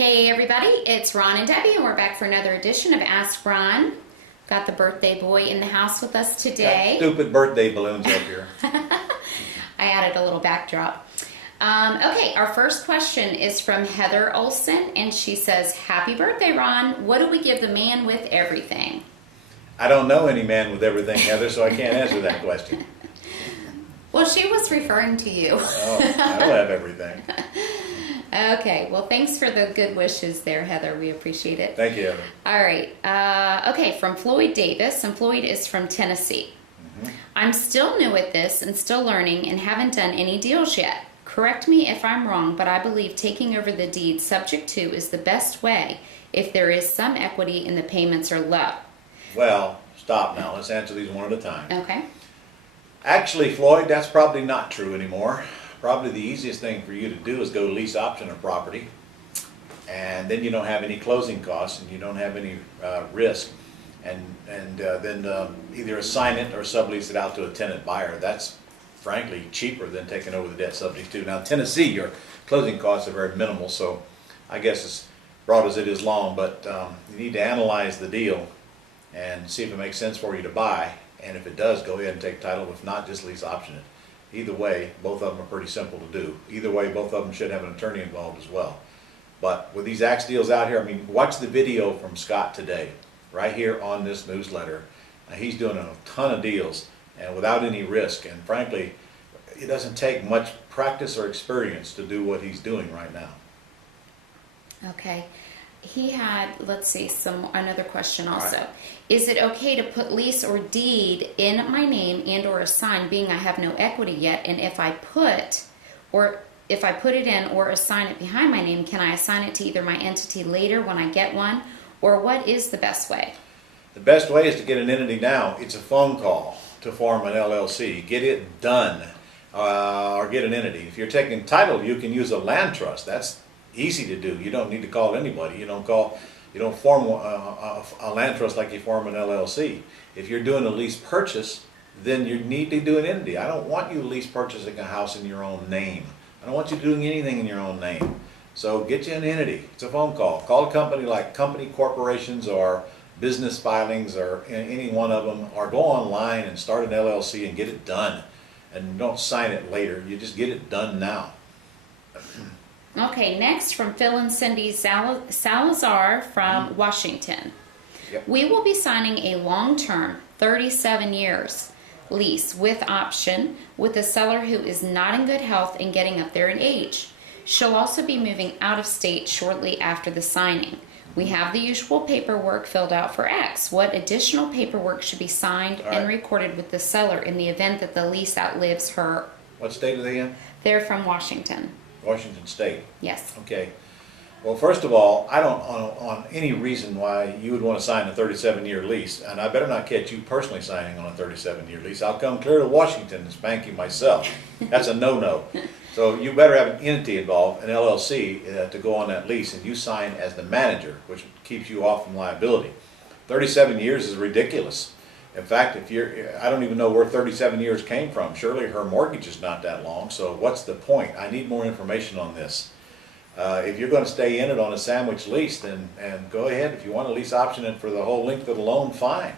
Hey everybody, it's Ron and Debbie, and we're back for another edition of Ask Ron. Got the birthday boy in the house with us today. Got stupid birthday balloons up here. I added a little backdrop. Okay, our first question is from Heather Olson, and she says, "Happy birthday, Ron. What do we give the man with everything?" I don't know any man with everything, Heather, so I can't answer that question. Well, she was referring to you. Oh, I don't have everything. Okay, well, thanks for the good wishes there, Heather. We appreciate it. Thank you, Heather. All right. Okay, from Floyd Davis, and Floyd is from Tennessee. I'm still new at this and still learning and haven't done any deals yet. Correct me if I'm wrong, but I believe taking over the deed subject to is the best way if there is some equity and the payments are low. Well, stop now. Let's answer these one at a time. Okay. Actually, Floyd, that's probably not true anymore. Probably the easiest thing for you to do is go lease option a property, and then you don't have any closing costs and you don't have any risk, and then either assign it or sublease it out to a tenant buyer. That's frankly cheaper than taking over the debt subject to. Now, Tennessee, your closing costs are very minimal, so I guess as broad as it is long, but you need to analyze the deal and see if it makes sense for you to buy, and if it does, go ahead and take title. If not, just lease option it. Either way, both of them are pretty simple to do. Either way, both of them should have an attorney involved as well. But with these axe deals out here, I mean, watch the video from Scott today, right here on this newsletter. He's doing a ton of deals and without any risk. And frankly, it doesn't take much practice or experience to do what he's doing right now. Okay. He had, let's see, another question also. Right. Is it okay to put lease or deed in my name and or assign, being I have no equity yet, and if I put it in or assign it behind my name, can I assign it to either my entity later when I get one, or what is the best way? The best way is to get an entity now. It's a phone call to form an LLC. Get it done, or get an entity. If you're taking title, you can use a land trust. That's easy to do. You don't need to call anybody. You don't form a land trust like you form an LLC. If you're doing a lease purchase, then you need to do an entity. I don't want you lease purchasing a house in your own name. I don't want you doing anything in your own name. So get you an entity. It's a phone call. Call a company like company corporations or business filings or any one of them, or go online and start an LLC and get it done. And don't sign it later. You just get it done now. Okay, next from Phil and Cindy Salazar from Washington. Yep. We will be signing a long-term, 37 years lease with option with a seller who is not in good health and getting up there in age. She'll also be moving out of state shortly after the signing. We have the usual paperwork filled out for X. What additional paperwork should be signed and recorded with the seller in the event that the lease outlives her? What state are they in? They're from Washington. Washington State. Yes. Okay. Well, first of all, I don't on any reason why you would want to sign a 37-year lease, and I better not catch you personally signing on a 37-year lease. I'll come clear to Washington and spank you myself. That's a no-no. So you better have an entity involved, an LLC, to go on that lease, and you sign as the manager, which keeps you off from liability. 37 years is ridiculous. In fact, I don't even know where 37 years came from. Surely her mortgage is not that long, so what's the point? I need more information on this. If you're going to stay in it on a sandwich lease, then go ahead. If you want to lease option it for the whole length of the loan, fine.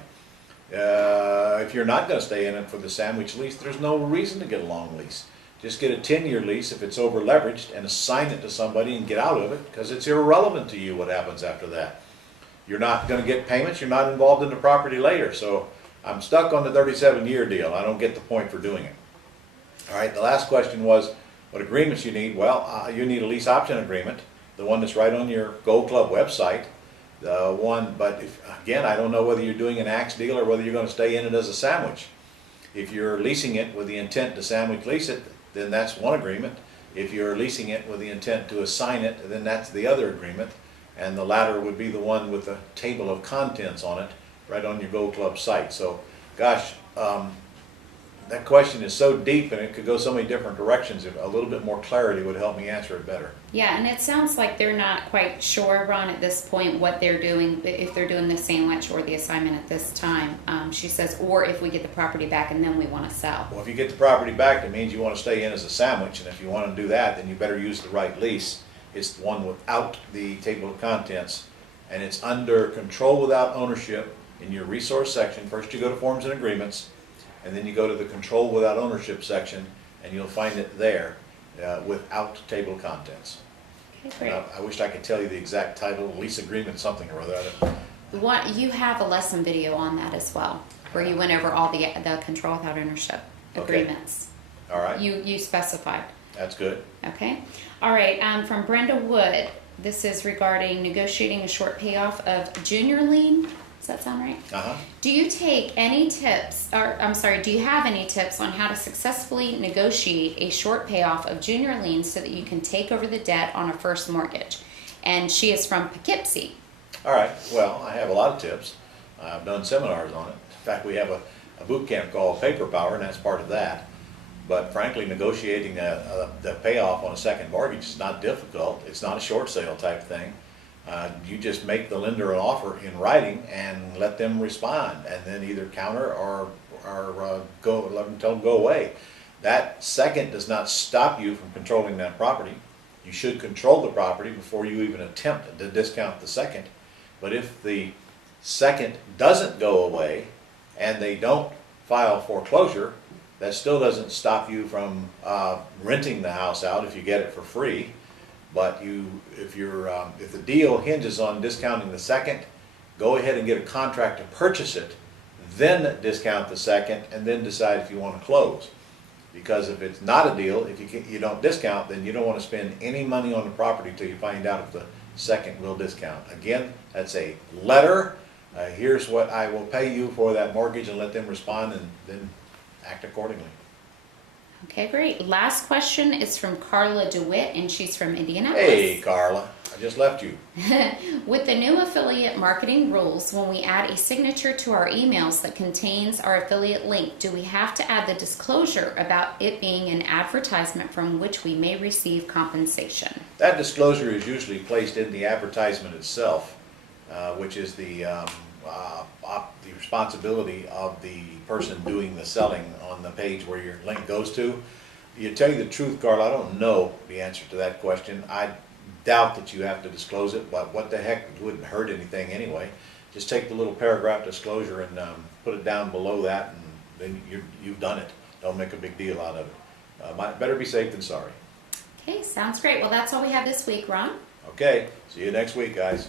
If you're not going to stay in it for the sandwich lease, there's no reason to get a long lease. Just get a 10-year lease if it's over leveraged and assign it to somebody and get out of it, because it's irrelevant to you what happens after that. You're not going to get payments. You're not involved in the property later. So I'm stuck on the 37-year deal. I don't get the point for doing it. All right, the last question was what agreements you need. Well, you need a lease option agreement, the one that's right on your Gold Club website. But again, I don't know whether you're doing an axe deal or whether you're going to stay in it as a sandwich. If you're leasing it with the intent to sandwich lease it, then that's one agreement. If you're leasing it with the intent to assign it, then that's the other agreement. And the latter would be the one with the table of contents on it, right on your Gold Club site. So, gosh, that question is so deep and it could go so many different directions. If a little bit more clarity would help me answer it better. Yeah, and it sounds like they're not quite sure, Ron, at this point what they're doing, if they're doing the sandwich or the assignment at this time. She says, or if we get the property back and then we want to sell. Well, if you get the property back, that means you want to stay in as a sandwich, and if you want to do that, then you better use the right lease It's the one without the table of contents, and it's under control without ownership in your resource section. First you go to forms and agreements, and then you go to the control without ownership section, and you'll find it there without table of contents. Okay, great. I wish I could tell you the exact title, lease agreement something or other. What, you have a lesson video on that as well, where you went over all the control without ownership agreements. All right. You specified. That's good. Okay. All right. From Brenda Wood, this is regarding negotiating a short payoff of junior lien. Does that sound right? Uh-huh. Do you take any tips, or I'm sorry, do you have any tips on how to successfully negotiate a short payoff of junior liens so that you can take over the debt on a first mortgage? And she is from Poughkeepsie. All right. Well, I have a lot of tips. I've done seminars on it. In fact, we have a boot camp called Paper Power, and that's part of that. But frankly, negotiating the payoff on a second mortgage is not difficult. It's not a short sale type thing. You just make the lender an offer in writing and let them respond, and then either counter or tell them go away. That second does not stop you from controlling that property. You should control the property before you even attempt to discount the second. But if the second doesn't go away and they don't file foreclosure, that still doesn't stop you from renting the house out if you get it for free. But if the deal hinges on discounting the second, go ahead and get a contract to purchase it, then discount the second, and then decide if you want to close. Because if it's not a deal, if you don't discount, then you don't want to spend any money on the property till you find out if the second will discount. Again, that's a letter. Here's what I will pay you for that mortgage, and let them respond, and then act accordingly. Okay, great. Last question is from Carla DeWitt, and she's from Indianapolis. Hey, Carla, I just left you. With the new affiliate marketing rules, when we add a signature to our emails that contains our affiliate link, do we have to add the disclosure about it being an advertisement from which we may receive compensation? That disclosure is usually placed in the advertisement itself, which is the responsibility of the person doing the selling on the page where your link goes to. To tell you the truth, Carl, I don't know the answer to that question. I doubt that you have to disclose it, but what the heck, it wouldn't hurt anything anyway. Just take the little paragraph disclosure and put it down below that, and then you've done it. Don't make a big deal out of it. Better be safe than sorry. Okay, sounds great. Well, that's all we have this week, Ron. Okay, see you next week, guys.